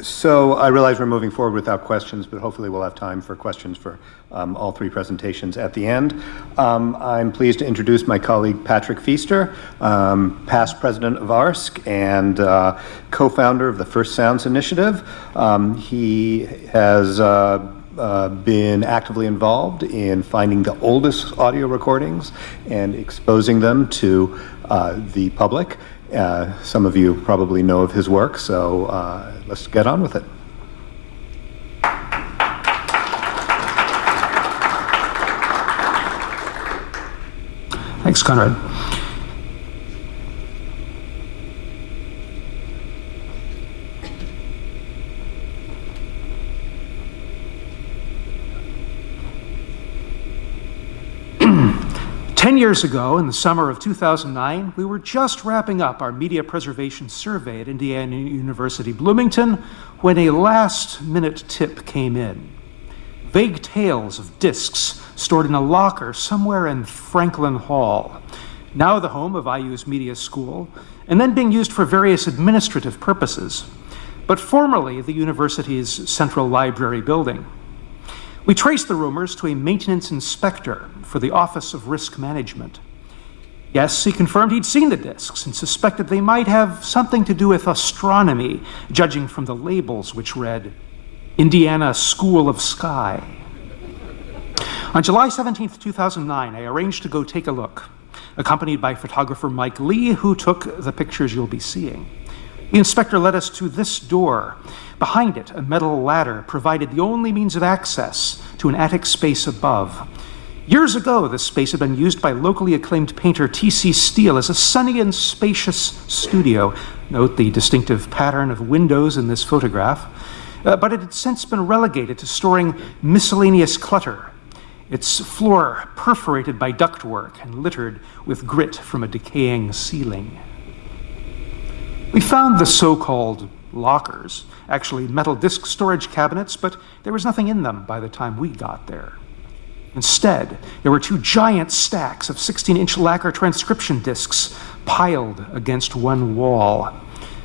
So I realize we're moving forward without questions, but hopefully we'll have time for questions for all three presentations at the end. I'm pleased to introduce my colleague Patrick Feaster, past president of ARSC and co-founder of the First Sounds Initiative. He has been actively involved in finding the oldest audio recordings and exposing them to the public. Some of you probably know of his work, so let's get on with it. Thanks, Conrad. Years ago, in the summer of 2009, we were just wrapping up our media preservation survey at Indiana University Bloomington when a last-minute tip came in. Vague tales of discs stored in a locker somewhere in Franklin Hall, now the home of IU's media school, and then being used for various administrative purposes, but formerly the university's central library building. We traced the rumors to a maintenance inspector for the Office of Risk Management. Yes, he confirmed he'd seen the discs and suspected they might have something to do with astronomy, judging from the labels which read, Indiana School of Sky. On July 17th, 2009, I arranged to go take a look, accompanied by photographer Mike Lee, who took the pictures you'll be seeing. The inspector led us to this door. Behind it, a metal ladder provided the only means of access to an attic space above. Years ago, this space had been used by locally acclaimed painter T.C. Steele as a sunny and spacious studio. Note the distinctive pattern of windows in this photograph. But it had since been relegated to storing miscellaneous clutter, its floor perforated by ductwork and littered with grit from a decaying ceiling. We found the so-called lockers, actually metal disc storage cabinets, but there was nothing in them by the time we got there. Instead, there were two giant stacks of 16-inch lacquer transcription discs piled against one wall,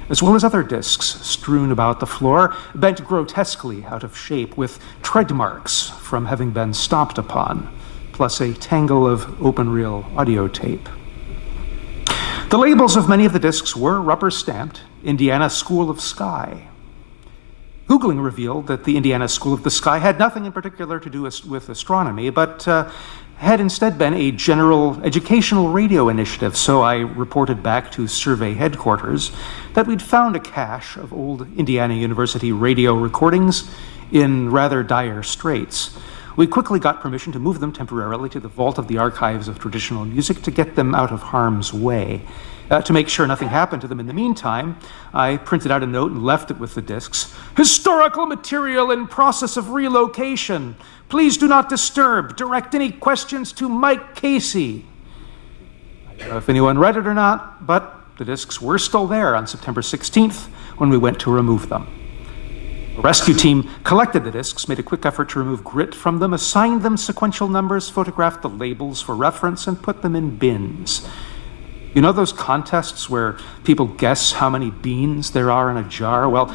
as well as other discs strewn about the floor, bent grotesquely out of shape with tread marks from having been stomped upon, plus a tangle of open-reel audio tape. The labels of many of the discs were rubber-stamped, Indiana School of Sky. Googling revealed that the Indiana School of the Sky had nothing in particular to do with astronomy, but had instead been a general educational radio initiative, so I reported back to survey headquarters that we'd found a cache of old Indiana University radio recordings in rather dire straits. We quickly got permission to move them temporarily to the vault of the Archives of Traditional Music to get them out of harm's way. To make sure nothing happened to them in the meantime, I printed out a note and left it with the discs. Historical material in process of relocation. Please do not disturb. Direct any questions to Mike Casey. I don't know if anyone read it or not, but the discs were still there on September 16th when we went to remove them. A rescue team collected the discs, made a quick effort to remove grit from them, assigned them sequential numbers, photographed the labels for reference, and put them in bins. You know those contests where people guess how many beans there are in a jar? Well,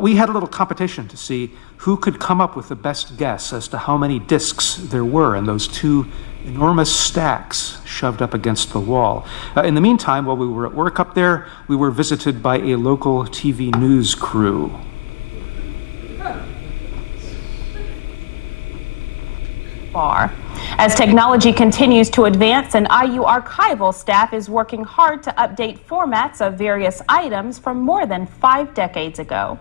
we had a little competition to see who could come up with the best guess as to how many discs there were in those two enormous stacks shoved up against the wall. In the meantime, while we were at work up there, we were visited by a local TV news crew. As technology continues to advance, an IU archival staff is working hard to update formats of various items from more than 5 decades ago.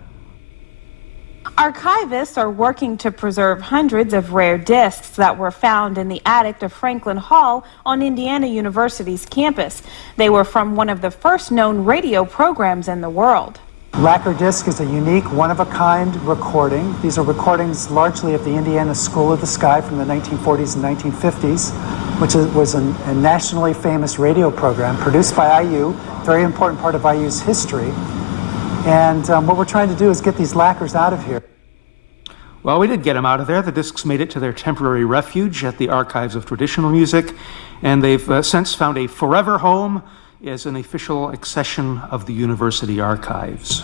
Archivists are working to preserve hundreds of rare discs that were found in the attic of Franklin Hall on Indiana University's campus. They were from one of the first known radio programs in the world. Lacquer disc is a unique, one-of-a-kind recording. These are recordings largely of the Indiana School of the Sky from the 1940s and 1950s, which was a nationally famous radio program produced by IU, very important part of IU's history. And what we're trying to do is get these lacquers out of here. Well, we did get them out of there. The discs made it to their temporary refuge at the Archives of Traditional Music, and they've since found a forever home as an official accession of the university archives.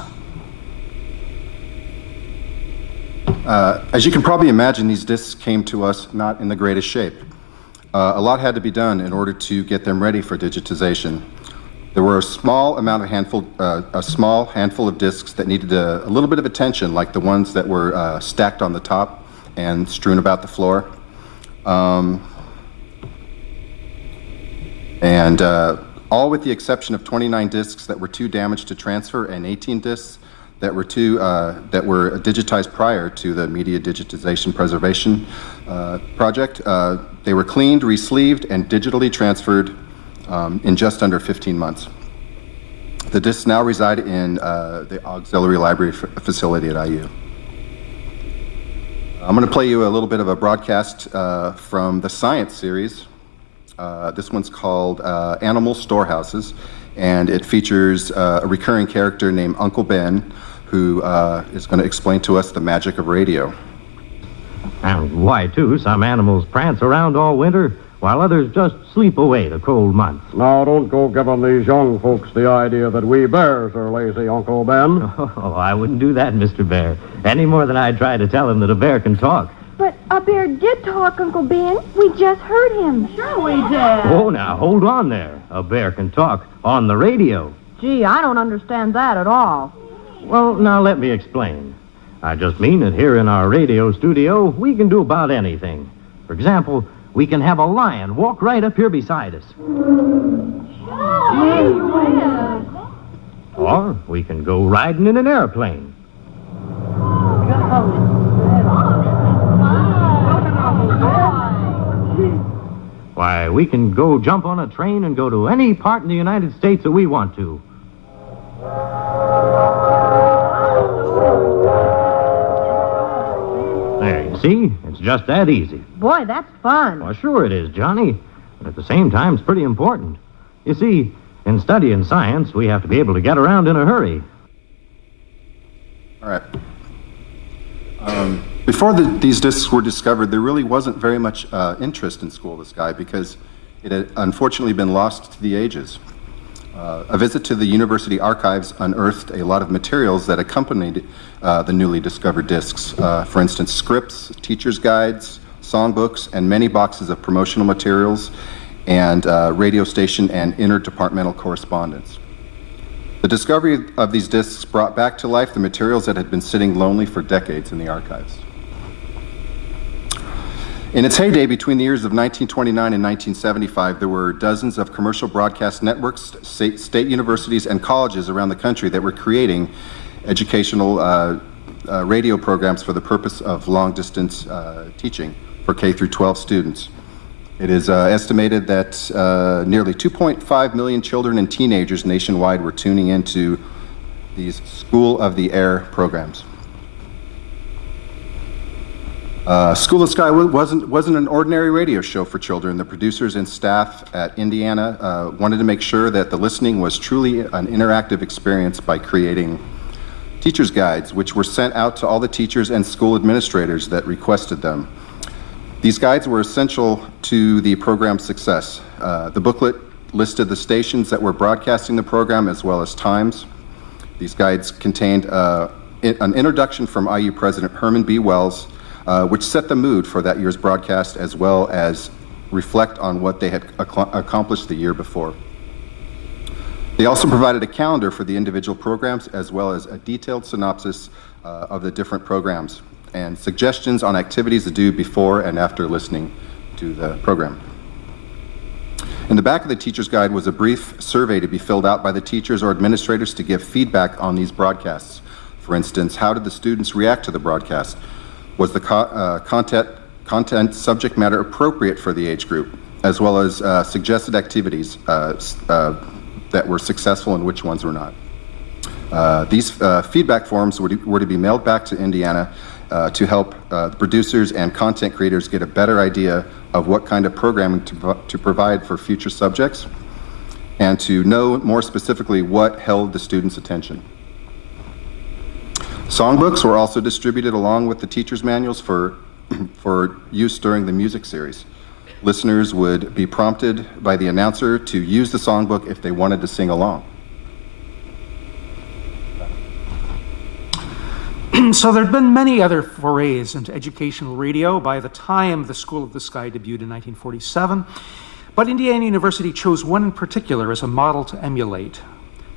As you can probably imagine, these discs came to us not in the greatest shape. A lot had to be done in order to get them ready for digitization. There were a small handful of discs that needed a little bit of attention, like the ones that were stacked on the top and strewn about the floor. All with the exception of 29 discs that were too damaged to transfer and 18 discs that were digitized prior to the media digitization preservation project. They were cleaned, re-sleeved, and digitally transferred in just under 15 months. The discs now reside in the auxiliary library facility at IU. I'm going to play you a little bit of a broadcast from the science series. This one's called Animal Storehouses, and it features a recurring character named Uncle Ben, who is going to explain to us the magic of radio. And why, too, some animals prance around all winter, while others just sleep away the cold months. Now, don't go giving these young folks the idea that we bears are lazy, Uncle Ben. Oh, I wouldn't do that, Mr. Bear, any more than I'd try to tell him that a bear can talk. But a bear did talk, Uncle Ben. We just heard him. Sure we did. Oh, now, hold on there. A bear can talk on the radio. Gee, I don't understand that at all. Well, now, let me explain. I just mean that here in our radio studio, we can do about anything. For example, we can have a lion walk right up here beside us. Or we can go riding in an airplane. Why, we can go jump on a train and go to any part in the United States that we want to. There, you see? It's just that easy. Boy, that's fun. Well, sure it is, Johnny. But at the same time, it's pretty important. You see, in studying science, we have to be able to get around in a hurry. All right. Before these discs were discovered, there really wasn't very much interest in School of the Sky because it had unfortunately been lost to the ages. A visit to the university archives unearthed a lot of materials that accompanied the newly discovered discs. For instance, scripts, teacher's guides, songbooks, and many boxes of promotional materials and radio station and interdepartmental correspondence. The discovery of these discs brought back to life the materials that had been sitting lonely for decades in the archives. In its heyday between the years of 1929 and 1975, there were dozens of commercial broadcast networks, state universities, and colleges around the country that were creating educational radio programs for the purpose of long-distance teaching for K through 12 students. It is estimated that nearly 2.5 million children and teenagers nationwide were tuning into these School of the Air programs. School of Sky wasn't an ordinary radio show for children. The producers and staff at Indiana wanted to make sure that the listening was truly an interactive experience by creating teacher's guides, which were sent out to all the teachers and school administrators that requested them. These guides were essential to the program's success. The booklet listed the stations that were broadcasting the program as well as times. These guides contained an introduction from IU President Herman B. Wells, which set the mood for that year's broadcast as well as reflect on what they had accomplished the year before. They also provided a calendar for the individual programs as well as a detailed synopsis of the different programs and suggestions on activities to do before and after listening to the program. In the back of the teacher's guide was a brief survey to be filled out by the teachers or administrators to give feedback on these broadcasts. For instance, how did the students react to the broadcast? Was the content subject matter appropriate for the age group, as well as suggested activities that were successful and which ones were not. These feedback forms were to be mailed back to Indiana to help producers and content creators get a better idea of what kind of programming to provide for future subjects and to know more specifically what held the students' attention. Songbooks were also distributed along with the teacher's manuals for use during the music series. Listeners would be prompted by the announcer to use the songbook if they wanted to sing along. So there had been many other forays into educational radio by the time the School of the Sky debuted in 1947, but Indiana University chose one in particular as a model to emulate,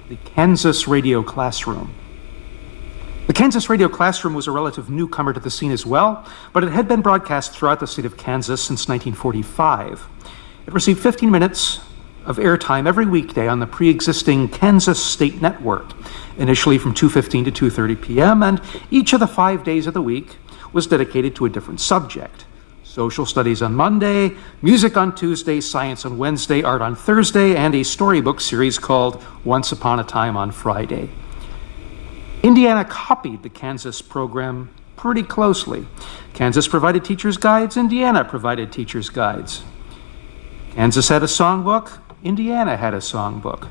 the Kansas Radio Classroom. The Kansas Radio Classroom was a relative newcomer to the scene as well, but it had been broadcast throughout the state of Kansas since 1945. It received 15 minutes of airtime every weekday on the pre-existing Kansas State Network, initially from 2:15 to 2:30 p.m., and each of the 5 days of the week was dedicated to a different subject. Social studies on Monday, music on Tuesday, science on Wednesday, art on Thursday, and a storybook series called Once Upon a Time on Friday. Indiana copied the Kansas program pretty closely. Kansas provided teacher's guides, Indiana provided teacher's guides. Kansas had a songbook, Indiana had a songbook.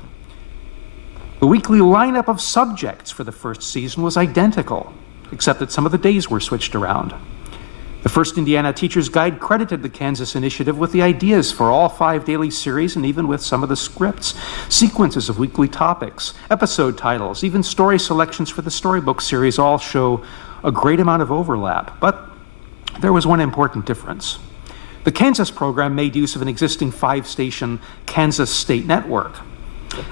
The weekly lineup of subjects for the first season was identical, except that some of the days were switched around. The first Indiana Teacher's Guide credited the Kansas initiative with the ideas for all 5 daily series and even with some of the scripts, sequences of weekly topics, episode titles, even story selections for the storybook series all show a great amount of overlap. But there was one important difference. The Kansas program made use of an existing 5-station Kansas State Network.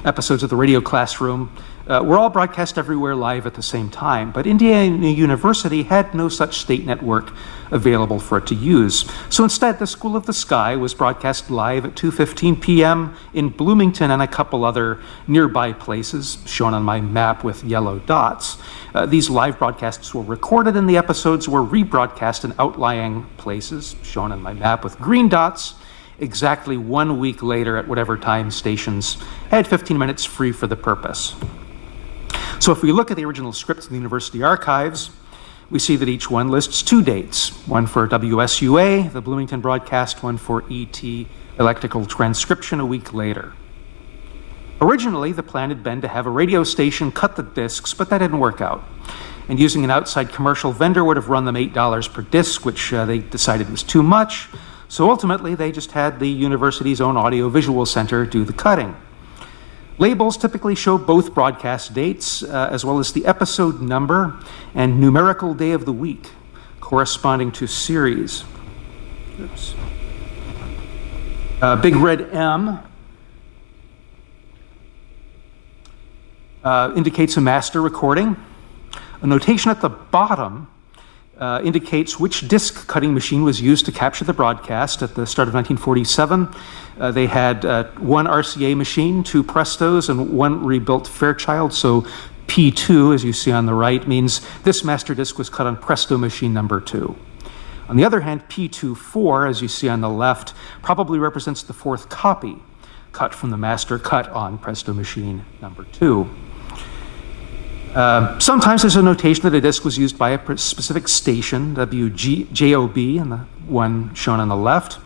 Episodes of the Radio Classroom were all broadcast everywhere live at the same time, but Indiana University had no such state network available for it to use. So instead, the School of the Sky was broadcast live at 2:15 p.m. in Bloomington and a couple other nearby places, shown on my map with yellow dots. These live broadcasts were recorded and the episodes were rebroadcast in outlying places, shown on my map with green dots, exactly 1 week later at whatever time stations had 15 minutes free for the purpose. So if we look at the original scripts in the university archives, we see that each one lists 2 dates, one for WSUA, the Bloomington broadcast, one for ET, electrical transcription, a week later. Originally, the plan had been to have a radio station cut the discs, but that didn't work out. And using an outside commercial vendor would have run them $8 per disc, which they decided was too much. So ultimately, they just had the university's own audio-visual center do the cutting. Labels typically show both broadcast dates, as well as the episode number and numerical day of the week, corresponding to series. Oops. Big red M indicates a master recording. A notation at the bottom indicates which disc cutting machine was used to capture the broadcast. At the start of 1947, they had one RCA machine, 2 Prestos, and 1 rebuilt Fairchild. So P2, as you see on the right, means this master disc was cut on Presto machine number 2. On the other hand, P24, as you see on the left, probably represents the 4th copy, cut from the master cut on Presto machine number 2. Sometimes there's a notation that a disc was used by a specific station, WJOB, and the one shown on the left.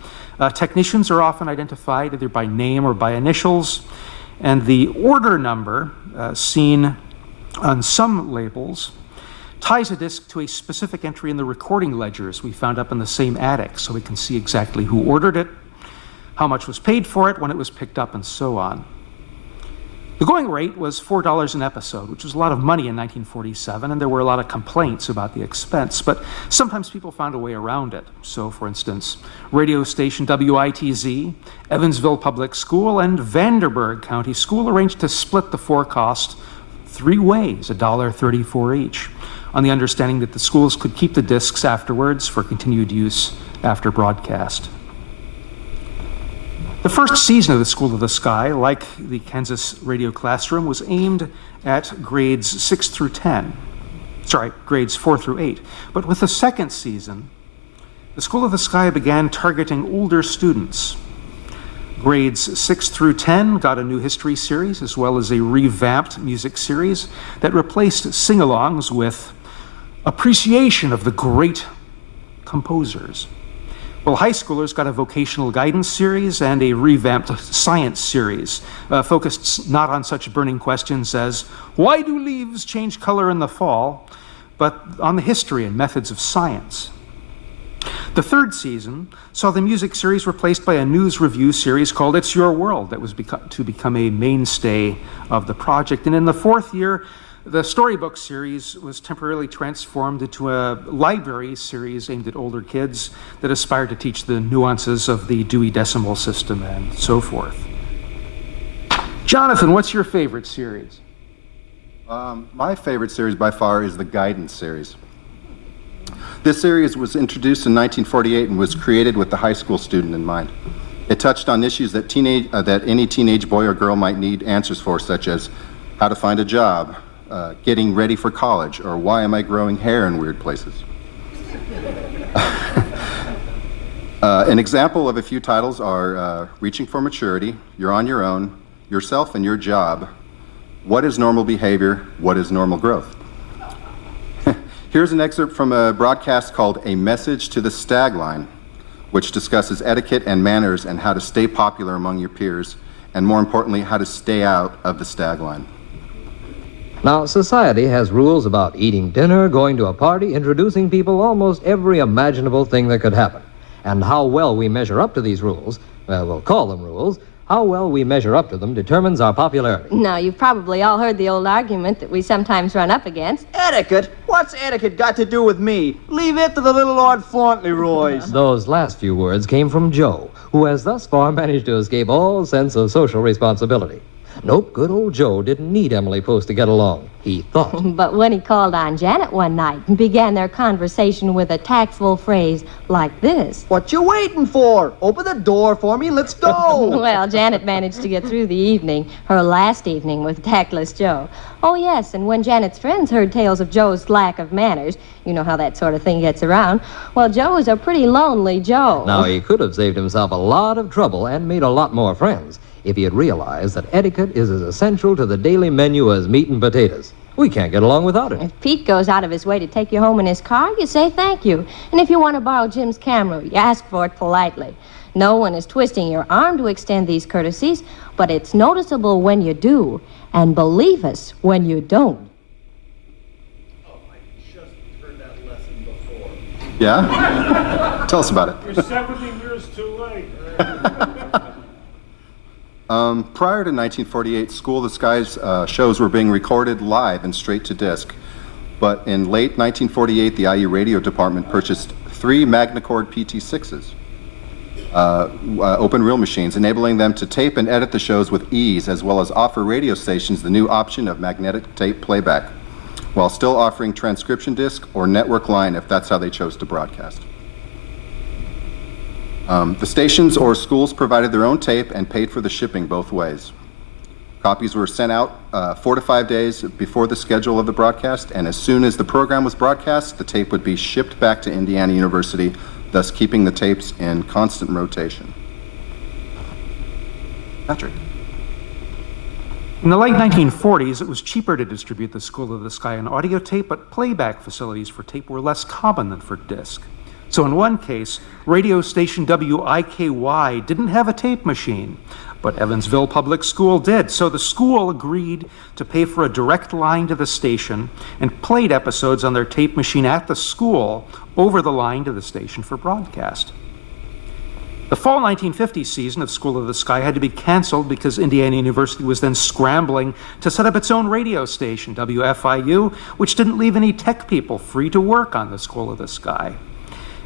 Technicians are often identified either by name or by initials, and the order number seen on some labels ties a disc to a specific entry in the recording ledgers we found up in the same attic, so we can see exactly who ordered it, how much was paid for it, when it was picked up, and so on. The going rate was $4 an episode, which was a lot of money in 1947, and there were a lot of complaints about the expense, but sometimes people found a way around it. So, for instance, radio station WITZ, Evansville Public School, and Vanderburgh County School arranged to split the 4 cost 3 ways, $1.34 each, on the understanding that the schools could keep the discs afterwards for continued use after broadcast. The first season of the School of the Sky, like the Kansas Radio Classroom, was aimed at grades 4 through 8. But with the second season, the School of the Sky began targeting older students. Grades 6 through 10 got a new history series, as well as a revamped music series that replaced sing-alongs with appreciation of the great composers. Well, high schoolers got a vocational guidance series and a revamped science series, focused not on such burning questions as, why do leaves change color in the fall, but on the history and methods of science. The third season saw the music series replaced by a news review series called It's Your World that was to become a mainstay of the project. And in the 4th year, The storybook series was temporarily transformed into a library series aimed at older kids that aspired to teach the nuances of the Dewey Decimal System and so forth. Jonathan, what's your favorite series? My favorite series by far is the Guidance series. This series was introduced in 1948 and was created with the high school student in mind. It touched on issues that any teenage boy or girl might need answers for, such as how to find a job, getting ready for college, or why am I growing hair in weird places. An example of a few titles are Reaching for Maturity, You're on Your Own, Yourself and Your Job, What is Normal Behavior, What is Normal Growth. Here's an excerpt from a broadcast called A Message to the Stagline, which discusses etiquette and manners and how to stay popular among your peers, and more importantly, how to stay out of the stagline. Now, society has rules about eating dinner, going to a party, introducing people, almost every imaginable thing that could happen. And how well we measure up to these rules, well, we'll call them rules, how well we measure up to them determines our popularity. Now, you've probably all heard the old argument that we sometimes run up against. Etiquette? What's etiquette got to do with me? Leave it to the little Lord Fauntleroys. Those last few words came from Joe, who has thus far managed to escape all sense of social responsibility. Nope, good old Joe didn't need Emily Post to get along, he thought. But when he called on Janet one night and began their conversation with a tactful phrase like this. What you waiting for? Open the door for me, let's go. Well, Janet managed to get through the evening, her last evening with tactless Joe. Oh, yes, and when Janet's friends heard tales of Joe's lack of manners, you know how that sort of thing gets around, well, Joe was a pretty lonely Joe. Now, he could have saved himself a lot of trouble and made a lot more friends if he had realized that etiquette is as essential to the daily menu as meat and potatoes. We can't get along without it. If Pete goes out of his way to take you home in his car, you say thank you. And if you want to borrow Jim's camera, you ask for it politely. No one is twisting your arm to extend these courtesies, but it's noticeable when you do, and believe us when you don't. Oh, I just heard that lesson before. Yeah? Tell us about it. You're 70 years too late. Prior to 1948, School of the Skies shows were being recorded live and straight to disc. But in late 1948, the IU radio department purchased 3 Magnacord PT6s, open reel machines, enabling them to tape and edit the shows with ease, as well as offer radio stations the new option of magnetic tape playback, while still offering transcription disc or network line if that's how they chose to broadcast. The stations or schools provided their own tape and paid for the shipping both ways. Copies were sent out 4 to 5 days before the schedule of the broadcast, and as soon as the program was broadcast, the tape would be shipped back to Indiana University, thus keeping the tapes in constant rotation. Patrick. In the late 1940s, it was cheaper to distribute the School of the Sky on audio tape, but playback facilities for tape were less common than for disc. So in one case, radio station WIKY didn't have a tape machine, but Evansville Public School did. So the school agreed to pay for a direct line to the station and played episodes on their tape machine at the school over the line to the station for broadcast. The fall 1950 season of School of the Sky had to be canceled because Indiana University was then scrambling to set up its own radio station, WFIU, which didn't leave any tech people free to work on the School of the Sky.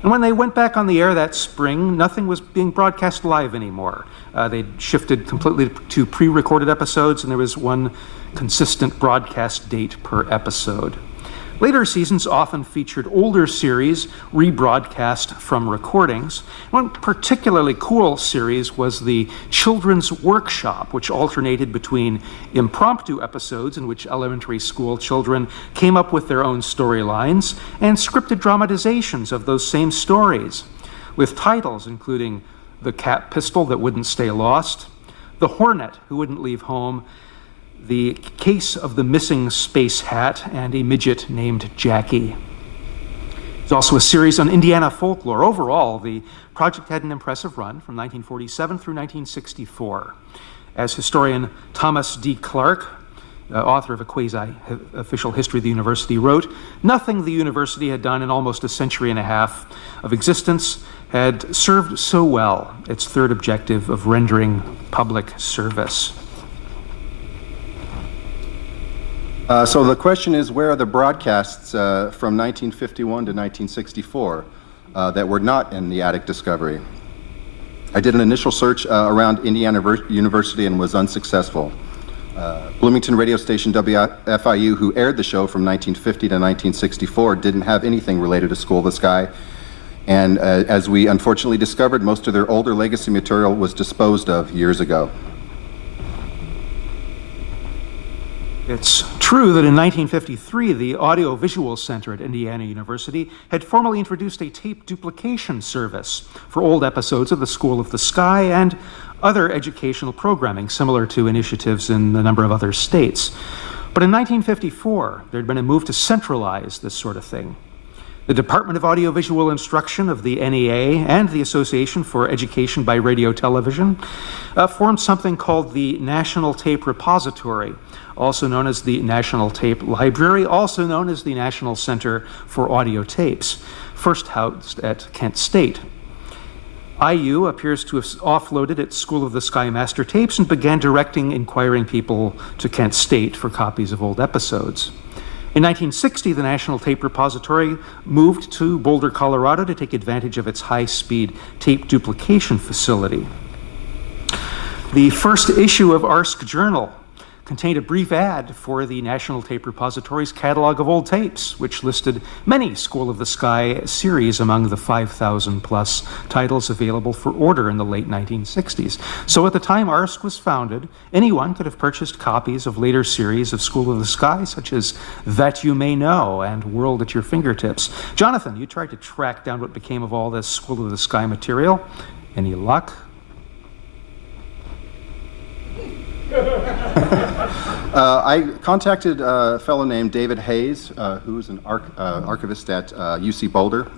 And when they went back on the air that spring, nothing was being broadcast live anymore. They'd shifted completely to pre-recorded episodes, and there was one consistent broadcast date per episode. Later seasons often featured older series rebroadcast from recordings. One particularly cool series was the Children's Workshop, which alternated between impromptu episodes in which elementary school children came up with their own storylines and scripted dramatizations of those same stories, with titles including The Cat Pistol That Wouldn't Stay Lost, The Hornet Who Wouldn't Leave Home, The Case of the Missing Space Hat, and A Midget Named Jackie. There's also a series on Indiana folklore. Overall, the project had an impressive run from 1947 through 1964. As historian Thomas D. Clark, author of a quasi-official history of the university, wrote, "Nothing the university had done in almost a century and a half of existence had served so well its third objective of rendering public service." So the question is, where are the broadcasts from 1951 to 1964 that were not in the attic discovery? I did an initial search around Indiana University and was unsuccessful. Bloomington radio station WFIU, who aired the show from 1950 to 1964, didn't have anything related to School of the Sky. And as we unfortunately discovered, most of their older legacy material was disposed of years ago. It's true that in 1953, the Audiovisual Center at Indiana University had formally introduced a tape duplication service for old episodes of the School of the Sky and other educational programming, similar to initiatives in a number of other states. But in 1954, there had been a move to centralize this sort of thing. The Department of Audiovisual Instruction of the NEA and the Association for Education by Radio Television formed something called the National Tape Repository, also known as the National Tape Library, also known as the National Center for Audio Tapes, first housed at Kent State. IU appears to have offloaded its School of the Sky master tapes and began directing inquiring people to Kent State for copies of old episodes. In 1960, the National Tape Repository moved to Boulder, Colorado to take advantage of its high-speed tape duplication facility. The first issue of ARSC Journal contained a brief ad for the National Tape Repository's catalog of old tapes, which listed many School of the Sky series among the 5,000 plus titles available for order in the late 1960s. So at the time ARSC was founded, anyone could have purchased copies of later series of School of the Sky, such as That You May Know and World at Your Fingertips. Jonathan, you tried to track down what became of all this School of the Sky material. Any luck? I contacted a fellow named David Hayes, who's an archivist at UC Boulder,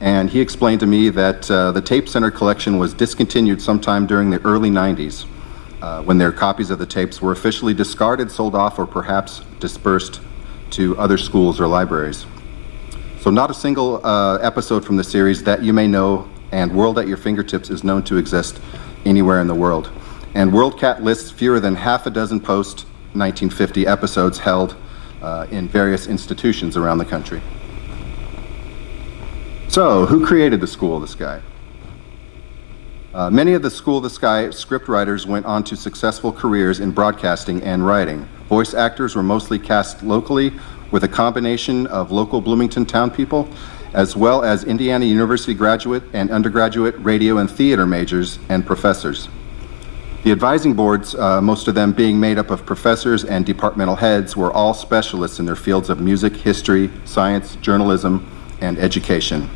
and he explained to me that the Tape Center collection was discontinued sometime during the early 90s, when their copies of the tapes were officially discarded, sold off, or perhaps dispersed to other schools or libraries. So not a single episode from the series That You May Know and World at Your Fingertips is known to exist anywhere in the world. And WorldCat lists fewer than half a dozen post-1950 episodes held in various institutions around the country. So, who created the School of the Sky? Many of the School of the Sky script writers went on to successful careers in broadcasting and writing. Voice actors were mostly cast locally with a combination of local Bloomington town people, as well as Indiana University graduate and undergraduate radio and theater majors and professors. The advising boards, most of them being made up of professors and departmental heads, were all specialists in their fields of music, history, science, journalism, and education.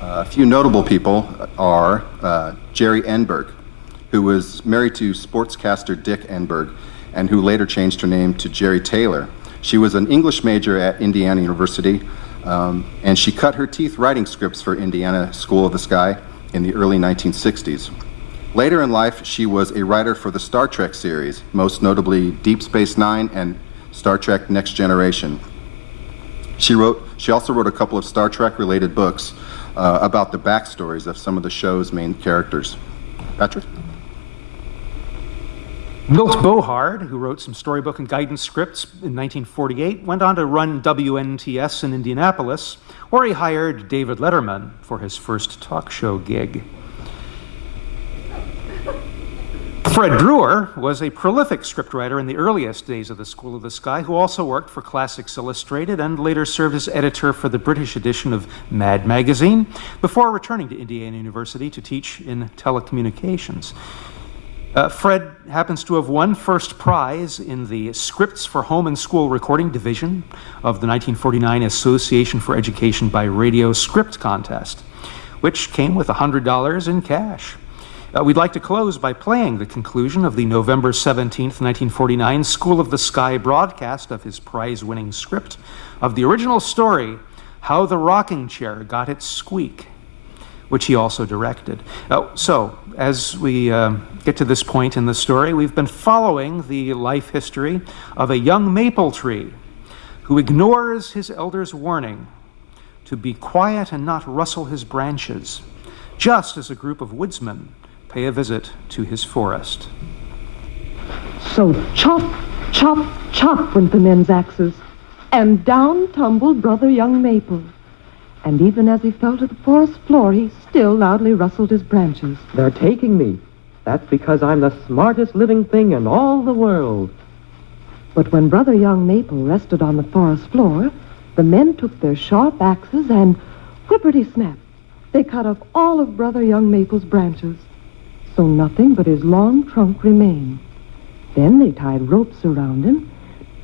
A few notable people are Jerry Enberg, who was married to sportscaster Dick Enberg, and who later changed her name to Jerry Taylor. She was an English major at Indiana University, and she cut her teeth writing scripts for Indiana School of the Sky in the early 1960s. Later in life, she was a writer for the Star Trek series, most notably Deep Space Nine and Star Trek Next Generation. She also wrote a couple of Star Trek-related books about the backstories of some of the show's main characters. Patrick? Milt Bohard, who wrote some storybook and guidance scripts in 1948, went on to run WNTS in Indianapolis, where he hired David Letterman for his first talk show gig. Fred Brewer was a prolific scriptwriter in the earliest days of the School of the Sky, who also worked for Classics Illustrated and later served as editor for the British edition of Mad Magazine, before returning to Indiana University to teach in telecommunications. Fred happens to have won first prize in the Scripts for Home and School Recording Division of the 1949 Association for Education by Radio Script Contest, which came with $100 in cash. We'd like to close by playing the conclusion of the November 17th, 1949 School of the Sky broadcast of his prize-winning script of the original story, How the Rocking Chair Got Its Squeak, which he also directed. So, as we get to this point in the story, we've been following the life history of a young maple tree who ignores his elder's warning to be quiet and not rustle his branches, just as a group of woodsmen pay a visit to his forest. So chop Chop, chop went the men's axes, and down tumbled Brother Young Maple. And even as he fell to the forest floor, he still loudly rustled his branches. They're taking me. That's because I'm the smartest living thing in all the world. But when Brother Young Maple rested on the forest floor, the men took their sharp axes and whippity-snap, they cut off all of Brother Young Maple's branches. So nothing but his long trunk remained. Then they tied ropes around him,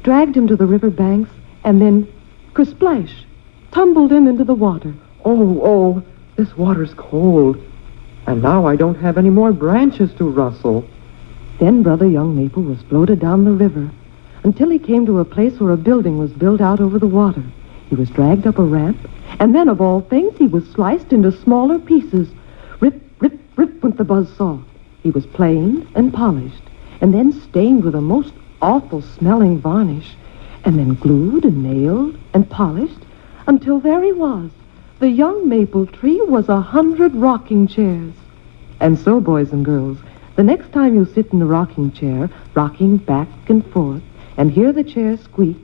dragged him to the river banks, and then, kersplash, tumbled him into the water. Oh, this water's cold. And now I don't have any more branches to rustle. Then Brother Young Maple was floated down the river until he came to a place where a building was built out over the water. He was dragged up a ramp, and then, of all things, he was sliced into smaller pieces. Rip, rip, rip went the buzzsaw. He was planed and polished, and then stained with a most awful-smelling varnish, and then glued and nailed and polished until there he was. The young maple tree was 100 rocking chairs. And so, boys and girls, the next time you sit in the rocking chair, rocking back and forth, and hear the chair squeak,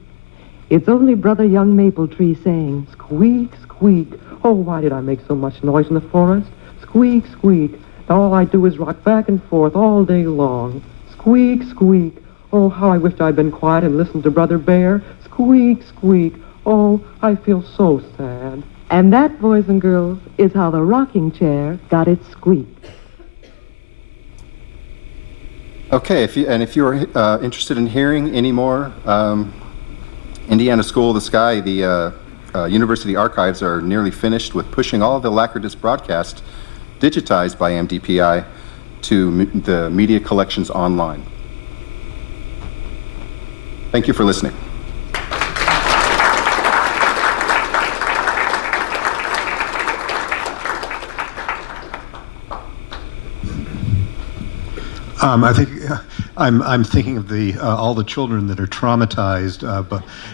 it's only Brother Young Maple Tree saying, Squeak, squeak. Oh, why did I make so much noise in the forest? Squeak, squeak. Now all I do is rock back and forth all day long. Squeak, squeak. Oh, how I wished I'd been quiet and listened to Brother Bear. Squeak, squeak. Oh, I feel so sad. And that, boys and girls, is how the rocking chair got its squeak. Okay, if you're interested in hearing any more Indiana School of the Sky, the university archives are nearly finished with pushing all of the lacquer disc broadcast digitized by MDPI to the media collections online. Thank you for listening. I think I'm thinking of all the children that are traumatized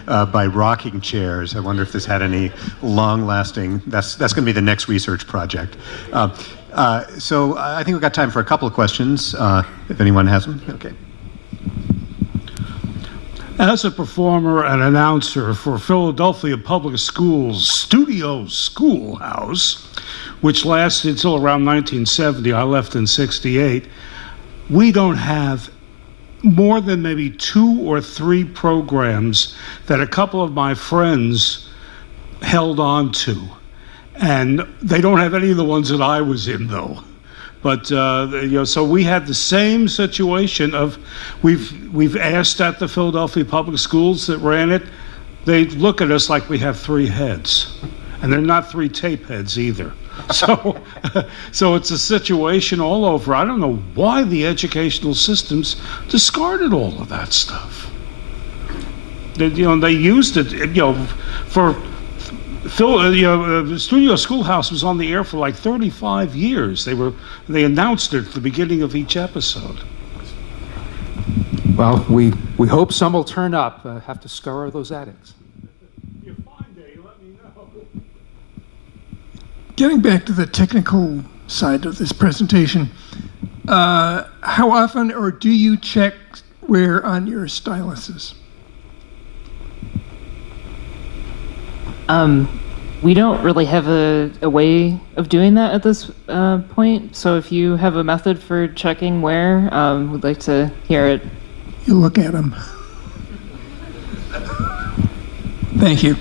by rocking chairs. I wonder if this had any long-lasting. That's going to be the next research project. So I think we've got time for a couple of questions, if anyone has them. Okay. As a performer and announcer for Philadelphia Public Schools Studio Schoolhouse, which lasted until around 1970, I left in '68. We don't have more than maybe 2 or 3 programs that a couple of my friends held on to. And they don't have any of the ones that I was in, though. But, so we had the same situation of we've asked at the Philadelphia Public Schools that ran it, they look at us like we have 3 heads. And they're not 3 tape heads either. So it's a situation all over. I don't know why the educational systems discarded all of that stuff. They used it, for Studio Schoolhouse was on the air for like 35 years. They announced it at the beginning of each episode. Well, we hope some will turn up. Have to scour those attics. Getting back to the technical side of this presentation, how often or do you check wear on your styluses? We don't really have a way of doing that at this point. So if you have a method for checking wear, we'd like to hear it. You look at them. Thank you.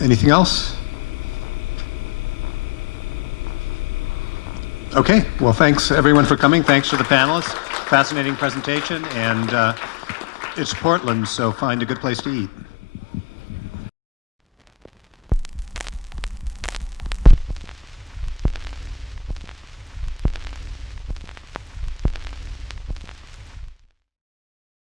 Anything else? Okay, well, thanks everyone for coming. Thanks to the panelists. Fascinating presentation, and it's Portland, so find a good place to eat.